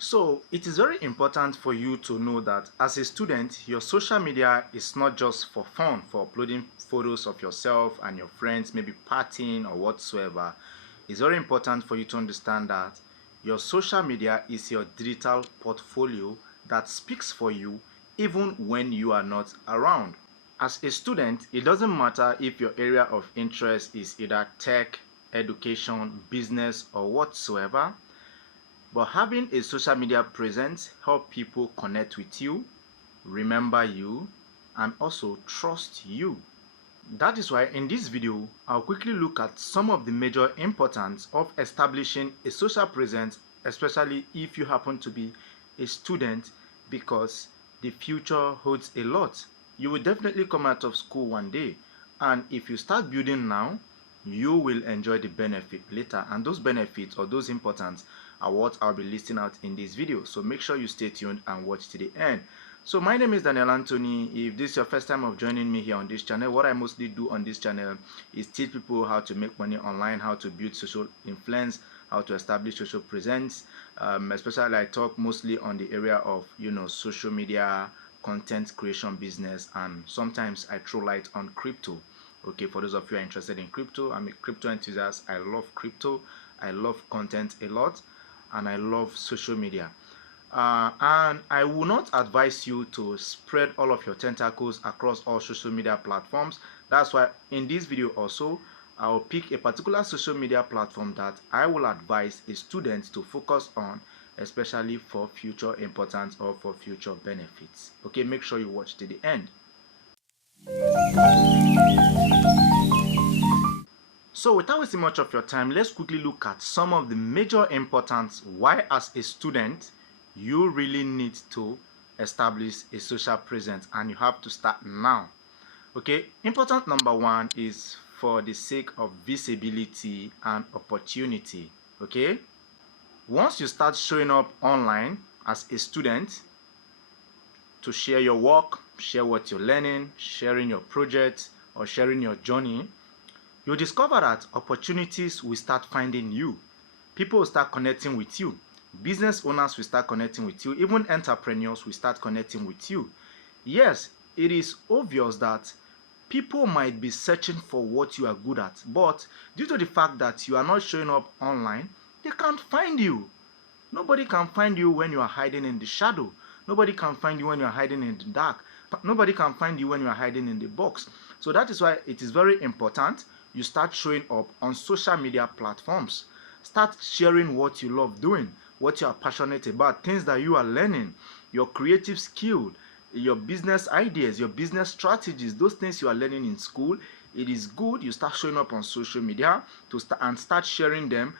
So it is very important for you to know that as a student, your social media is not just for fun, for uploading photos of yourself and your friends, maybe partying or whatsoever. It's very important for you to understand that your social media is your digital portfolio that speaks for you even when you are not around. As a student, it doesn't matter if your area of interest is either tech, education, business, or whatsoever. But having a social media presence help people connect with you, remember you, and also trust you. That is why in this video, I'll quickly look at some of the major importance of establishing a social presence, especially if you happen to be a student, because the future holds a lot. You will definitely come out of school one day, and if you start building now, you will enjoy the benefit later, and those benefits or those importance are what I'll be listing out in this video. So make sure you stay tuned and watch to the end. So my name is Daniel Anthony. If this is your first time of joining me here on this channel, what I mostly do on this channel is teach people how to make money online, how to build social influence, how to establish social presence. Especially I talk mostly on the area of social media, content creation business, and sometimes I throw light on crypto. Okay, for those of you who are interested in crypto, I'm a crypto enthusiast. I love crypto, I love content a lot, and I love social media. And I will not advise you to spread all of your tentacles across all social media platforms. That's why in this video also, I'll pick a particular social media platform that I will advise a student to focus on, especially for future importance or for future benefits. Okay, make sure you watch to the end. So without wasting much of your time, let's quickly look at some of the major importance why as a student you really need to establish a social presence, and you have to start now. Okay, important number one is for the sake of visibility and opportunity. Okay, once you start showing up online as a student to share your work, share what you're learning, sharing your projects, or sharing your journey, you'll discover that opportunities will start finding you. People will start connecting with you. Business owners will start connecting with you. Even entrepreneurs will start connecting with you. Yes, it is obvious that people might be searching for what you are good at, but due to the fact that you are not showing up online, they can't find you. Nobody can find you when you are hiding in the shadow. Nobody can find you when you are hiding in the dark. Nobody can find you when you are hiding in the box. So that is why it is very important you start showing up on social media platforms. Start sharing what you love doing, what you are passionate about, things that you are learning, your creative skill, your business ideas, your business strategies, those things you are learning in school. It is good you start showing up on social media and start sharing them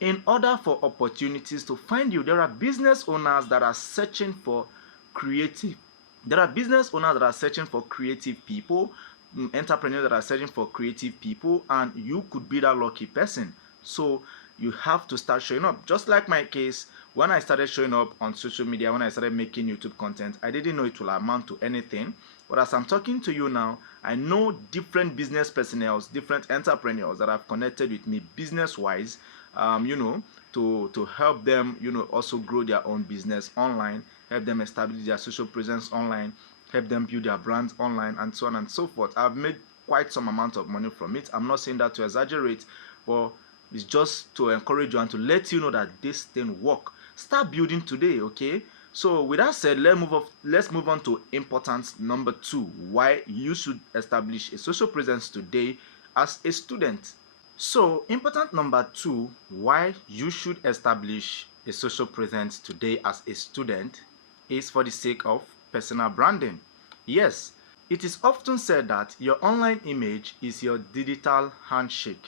in order for opportunities to find you. There are business owners that are searching for creative people, entrepreneurs that are searching for creative people, and you could be that lucky person. So you have to start showing up. Just like my case, when I started showing up on social media, when I started making YouTube content, I didn't know it will amount to anything. But as I'm talking to you now, I know different business personnel, different entrepreneurs that have connected with me business wise, to help them, also grow their own business online, help them establish their social presence online, help them build their brands online, and so on and so forth. I've made quite some amount of money from it. I'm not saying that to exaggerate, but it's just to encourage you and to let you know that this thing work. Start building today, okay? So with that said, let's move on to importance number 2, why you should establish a social presence today as a student. So important number 2, why you should establish a social presence today as a student, is for the sake of personal branding. Yes, it is often said that your online image is your digital handshake.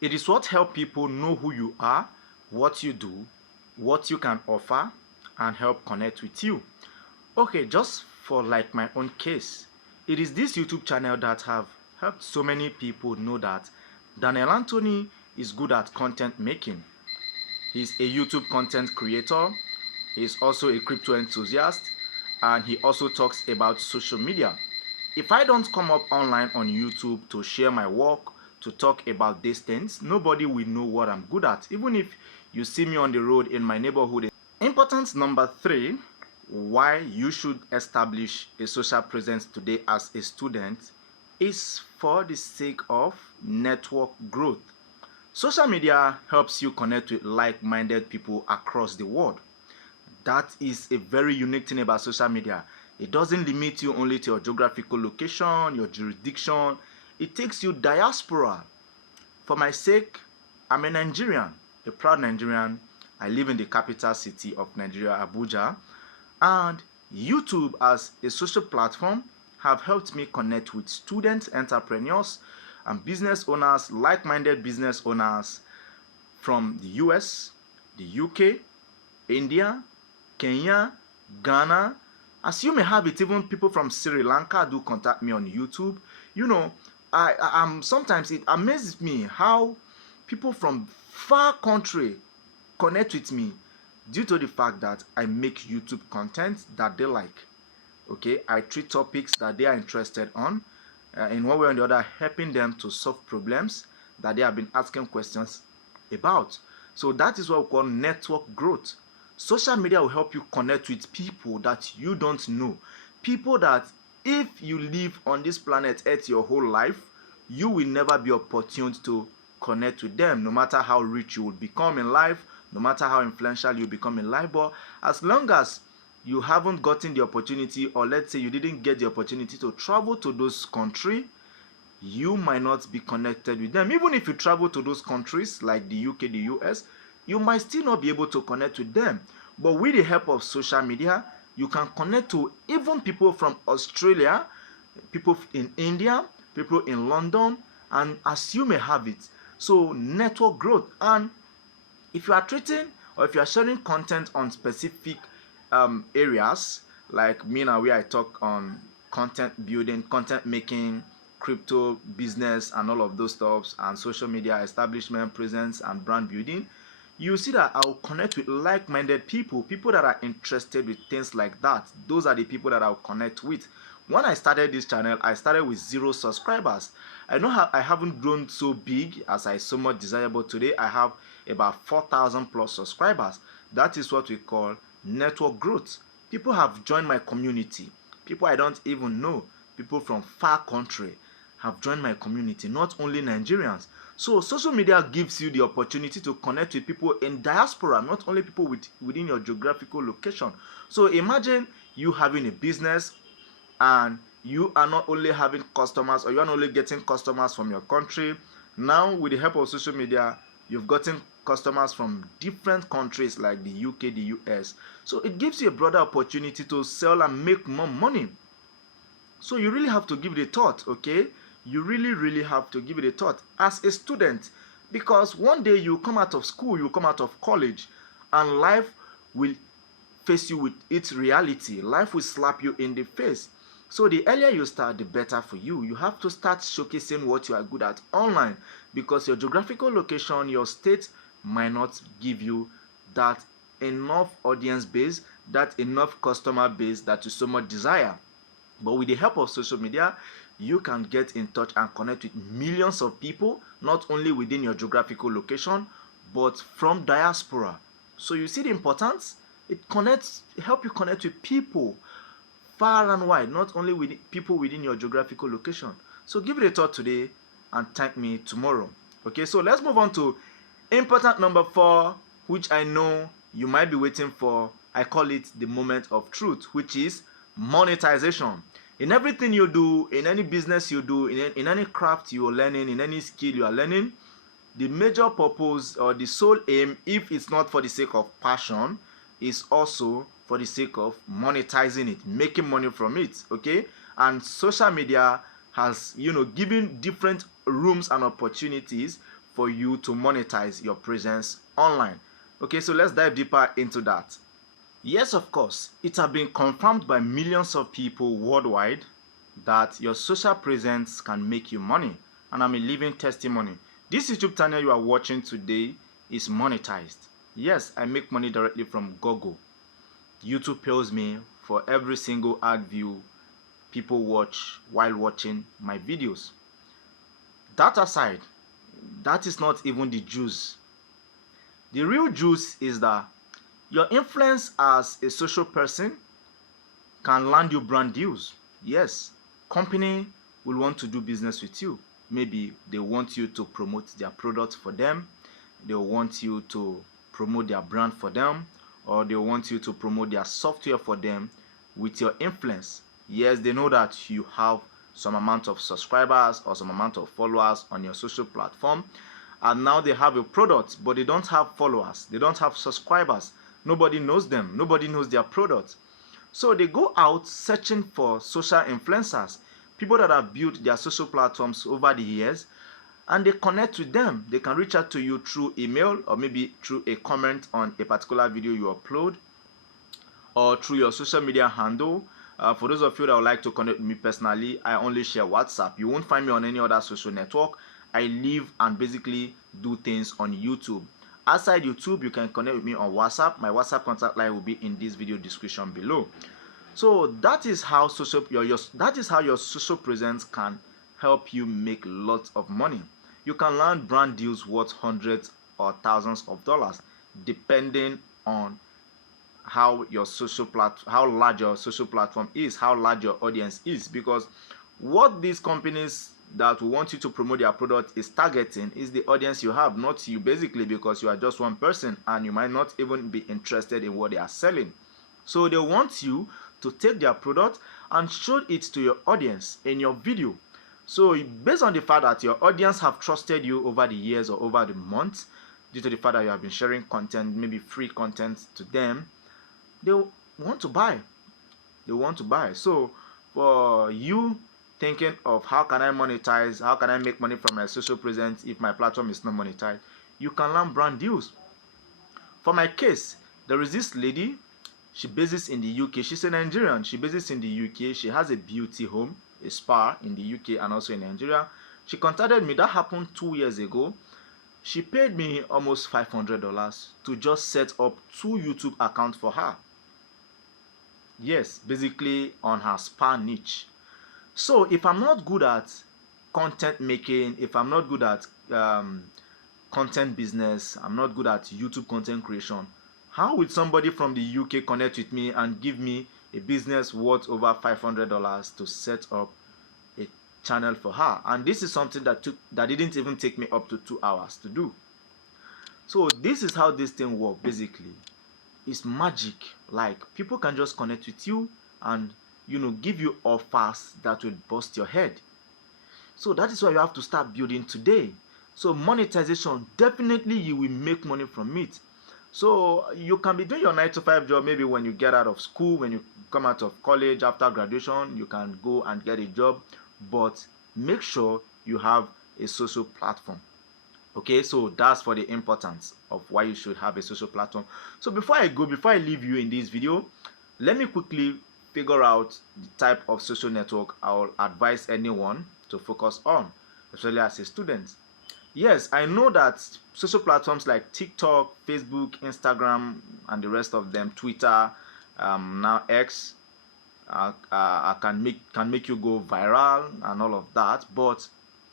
It is what helps people know who you are, what you do, what you can offer, and help connect with you. Okay, just for like my own case, it is this YouTube channel that have helped so many people know that Daniel Anthony is good at content making. He's a YouTube content creator. He's also a crypto enthusiast, and he also talks about social media. If I don't come up online on YouTube to share my work, to talk about these things, nobody will know what I'm good at. Even if you see me on the road in my neighborhood Importance number 3, why you should establish a social presence today as a student, is for the sake of network growth. Social media helps you connect with like-minded people across the world. That is a very unique thing about social media. It doesn't limit you only to your geographical location, your jurisdiction. It takes you diaspora. For my sake, I'm a Nigerian, a proud Nigerian. I live in the capital city of Nigeria, Abuja, and YouTube as a social platform have helped me connect with students, entrepreneurs, and business owners, like-minded business owners from the US, the UK, India, Kenya, Ghana. As you may have it, even people from Sri Lanka do contact me on YouTube. You know, I sometimes it amazes me how people from far country connect with me due to the fact that I make YouTube content that they like. Okay, I treat topics that they are interested on, in one way or the other, helping them to solve problems that they have been asking questions about. So that is what we call network growth. Social media will help you connect with people that you don't know, people that if you live on this planet Earth your whole life, you will never be opportune to connect with them, no matter how rich you will become in life, no matter how influential you become in life. But as long as you haven't gotten the opportunity, or let's say you didn't get the opportunity to travel to those countries, you might not be connected with them. Even if you travel to those countries like the UK, the US, you might still not be able to connect with them. But with the help of social media, you can connect to even people from Australia, people in India, people in London, and as you may have it. So network growth. And if you are treating or if you are sharing content on specific areas, like me now, where I talk on content building, content making, crypto business, and all of those stuffs, and social media establishment, presence, and brand building, you see that I'll connect with like-minded people, people that are interested with things like that. Those are the people that I'll connect with. When I started this channel, I started with 0 subscribers. I know how I haven't grown so big as I so much desire, but today I have about 4,000 plus subscribers. That is what we call network growth. People have joined my community. People I don't even know, people from far country have joined my community, not only Nigerians. So social media gives you the opportunity to connect with people in diaspora, not only people within your geographical location. So imagine you having a business and you are not only having customers, or you are not only getting customers from your country. Now with the help of social media, you've gotten customers from different countries like the UK, the US. So it gives you a broader opportunity to sell and make more money. So you really have to give it a thought, okay? You really have to give it a thought as a student, because one day you come out of school, you come out of college, and life will face you with its reality. Life will slap you in the face. So the earlier you start, the better for you. You have to start showcasing what you are good at online, because your geographical location, your state might not give you that enough audience base, that enough customer base that you so much desire. But with the help of social media, you can get in touch and connect with millions of people, not only within your geographical location, but from diaspora. So you see the importance? It help you connect with people far and wide, not only with people within your geographical location. So give it a thought today and thank me tomorrow. Okay, so let's move on to important number 4, which I know you might be waiting for. I call it the moment of truth, which is monetization. In everything you do, in any business you do, in any craft you are learning, in any skill you are learning, the major purpose or the sole aim, if it's not for the sake of passion, is also for the sake of monetizing it, making money from it. Okay, and social media has given different rooms and opportunities for you to monetize your presence online. Okay, so let's dive deeper into that. Yes, of course, it has been confirmed by millions of people worldwide that your social presence can make you money, and I'm a living testimony. This YouTube channel you are watching today is monetized. Yes, I make money directly from Google. YouTube pays me for every single ad view people watch while watching my videos. That aside, that is not even the juice. The real juice is that Your influence as a social person can land you brand deals. Yes, company will want to do business with you. Maybe they want you to promote their product for them, they want you to promote their brand for them, or they want you to promote their software for them with your influence. Yes, they know that you have some amount of subscribers or some amount of followers on your social platform, and now they have a product but they don't have followers, they don't have subscribers, nobody knows them, nobody knows their product. So they go out searching for social influencers, people that have built their social platforms over the years, and they connect with them. They can reach out to you through email, or maybe through a comment on a particular video you upload, or through your social media handle. For those of you that would like to connect with me personally, I only share WhatsApp. You won't find me on any other social network. I live and basically do things on YouTube. Outside YouTube, you can connect with me on WhatsApp. My WhatsApp contact line will be in this video description below. So that is how your social presence can help you make lots of money. You can land brand deals worth hundreds or thousands of dollars, depending on how large your social platform is, how large your audience is. Because what these companies that want you to promote their product is targeting is the audience you have, not you, basically, because you are just one person and you might not even be interested in what they are selling. So they want you to take their product and show it to your audience in your video. So based on the fact that your audience have trusted you over the years or over the months, due to the fact that you have been sharing content, maybe free content to them, they want to buy. They want to buy. So for you thinking of how can I monetize, how can I make money from my social presence if my platform is not monetized, you can land brand deals. For my case, there is this lady, she bases in the UK. She's a Nigerian. She bases in the UK. She has a beauty home, a spa in the UK and also in Nigeria. She contacted me. That happened 2 years ago. She paid me almost $500 to just set up 2 YouTube accounts for her. Yes, basically on her spa niche. So if I'm not good at content making, if I'm not good at content business, I'm not good at YouTube content creation, how would somebody from the UK connect with me and give me a business worth over $500 to set up a channel for her? And this is something that didn't even take me up to 2 hours to do. So this is how this thing works. Basically, it's magic. Like, people can just connect with you and give you offers that will bust your head. So that is why you have to start building today. So monetization, definitely you will make money from it. So you can be doing your 9 to 5 job, maybe when you get out of school, when you come out of college after graduation, you can go and get a job, but make sure you have a social platform. Okay, so that's for the importance of why you should have a social platform. So before I leave you in this video, let me quickly figure out the type of social network I will advise anyone to focus on, especially as a student. Yes, I know that social platforms like TikTok, Facebook, Instagram, and the rest of them, Twitter, now X, can make you go viral and all of that, but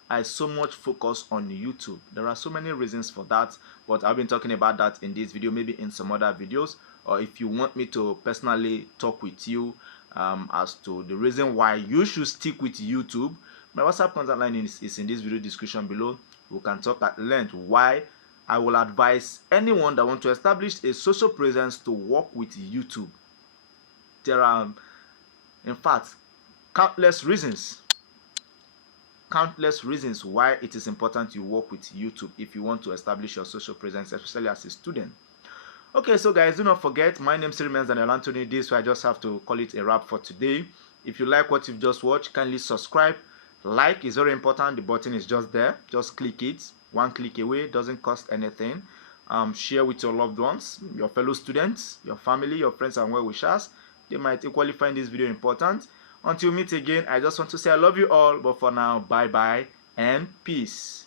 I so much focus on YouTube. There are so many reasons for that, but I've been talking about that in this video, maybe in some other videos. Or if you want me to personally talk with you as to the reason why you should stick with YouTube, my WhatsApp contact line is in this video description below. We can talk at length why I will advise anyone that wants to establish a social presence to work with YouTube. There are, in fact, countless reasons why it is important you work with YouTube if you want to establish your social presence, especially as a student. Okay, so guys, do not forget, my name is Daniel Anthony. This, so I just have to call it a wrap for today. If you like what you've just watched, kindly subscribe. Like is very important. The button is just there. Just click it. One click away. Doesn't cost anything. Share with your loved ones, your fellow students, your family, your friends, and well-wishers. They might equally find this video important. Until we meet again, I just want to say I love you all. But for now, bye-bye and peace.